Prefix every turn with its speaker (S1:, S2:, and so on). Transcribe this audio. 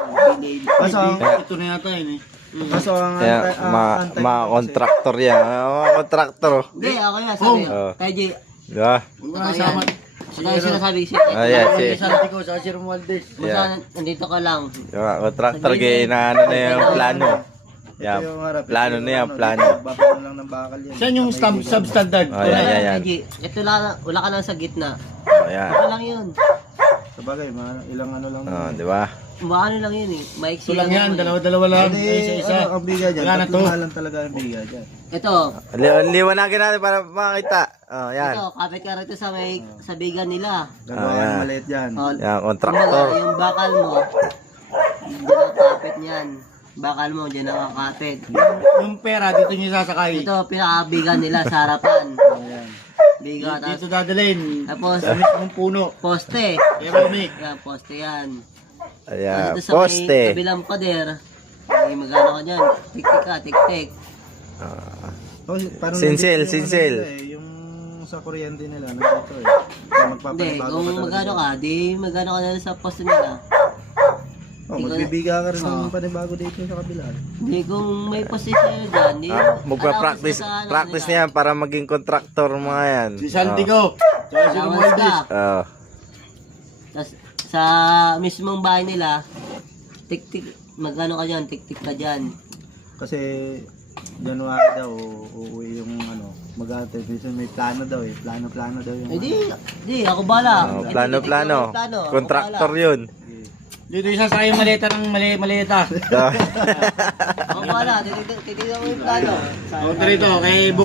S1: Kaso,
S2: Ito na yata yun eh.
S1: kaso ang
S3: Kaya, mga kontraktor yan. Mga kontraktor.
S4: Hindi, ako yan, sabi.
S3: Oh.
S4: Kaya Jay,
S3: Diba?
S2: Huwag mo kasama.
S4: kaya sinasabi ko
S3: Ayan, si.
S2: Santi ko sa Sir Romualdez.
S4: Basta nandito ka lang.
S3: Diba? Kontraktor gaya na ano na yung plano. Yan.
S1: ito yung harap.
S3: Plano na yan, plano.
S1: Babano lang ng bakal yan.
S2: Saan yung substandard?
S3: Oh, yan, yan, yan.
S4: Kaya Jay, ito lang, wala ka lang sa gitna.
S3: Oh, yan.
S4: Ito lang yun.
S1: Sabagay, ilang ano lang.
S3: Oh, diba?
S4: Maano lang yun eh. Maiksi
S2: Ito lang yan, dalawa-dalawa lang.
S1: Hindi,
S2: Isa-isa.
S1: ano, ang biga dyan.
S2: Wala na
S1: Tatlong
S2: to.
S1: halang talaga ang biga dyan.
S4: Ito,
S3: Liwanagin natin para makita. Oh, yan.
S4: ito, kapit ka rito sa may sabigan nila.
S1: Gagawa
S3: yan.
S1: ng maliit dyan.
S4: Oh,
S3: Yan,
S4: kumbaga,
S3: kontraktor.
S4: yung bakal mo, dyan ang kapit niyan. Bakal mo, dyan ang kapit.
S2: Yung pera, dito nyo sasakay.
S4: Ito, pinakabigan nila sa harapan.
S1: Ayan.
S4: Biga,
S2: Dito
S4: tapos,
S2: dadalhin.
S4: tapos,
S2: Sa mismong puno.
S4: poste.
S2: Ceramic.
S4: Yan, poste yan.
S3: Ayan,
S4: Tapos dito sa may
S3: poste.
S4: kabilang pader, may magano ka dyan, tik-tik ka, tik-tik.
S1: Oh, parang
S3: Sinsel,
S1: nandito yung
S3: sinsel.
S1: ano nila eh, yung sa kuryente nila, nandito eh. Kaya
S4: Hindi,
S1: magpapanibago
S4: kung
S1: ka talaga
S4: magano
S1: dyan.
S4: ka, di magano ka na sa poste nila.
S1: Oh, magbibiga ka rin
S4: Oh.
S1: ng panibago dito sa kabila.
S4: Hindi, kung may posisyon nyo dyan, di,
S3: Magpa-practice practice niya para maging kontraktor mga yan.
S2: Si Santi ko. Sa Sir
S4: Allowance
S2: Romualdez.
S4: ka.
S3: Oh.
S4: Tapos, sa mismong bahay nila, tik-tik, magano ka dyan, tik-tik ka dyan.
S1: Kasi January daw, uuwi yung ano, mag-ate. May plano daw eh. Plano daw yung
S4: Eh di, ako bala.
S3: Oh, plano.
S4: Ako
S3: Kontraktor
S4: bala.
S3: yun.
S2: Dito isa sa yung maleta ng maleta.
S4: Ako bala, titignan ko yung plano.
S2: Ako rito, kay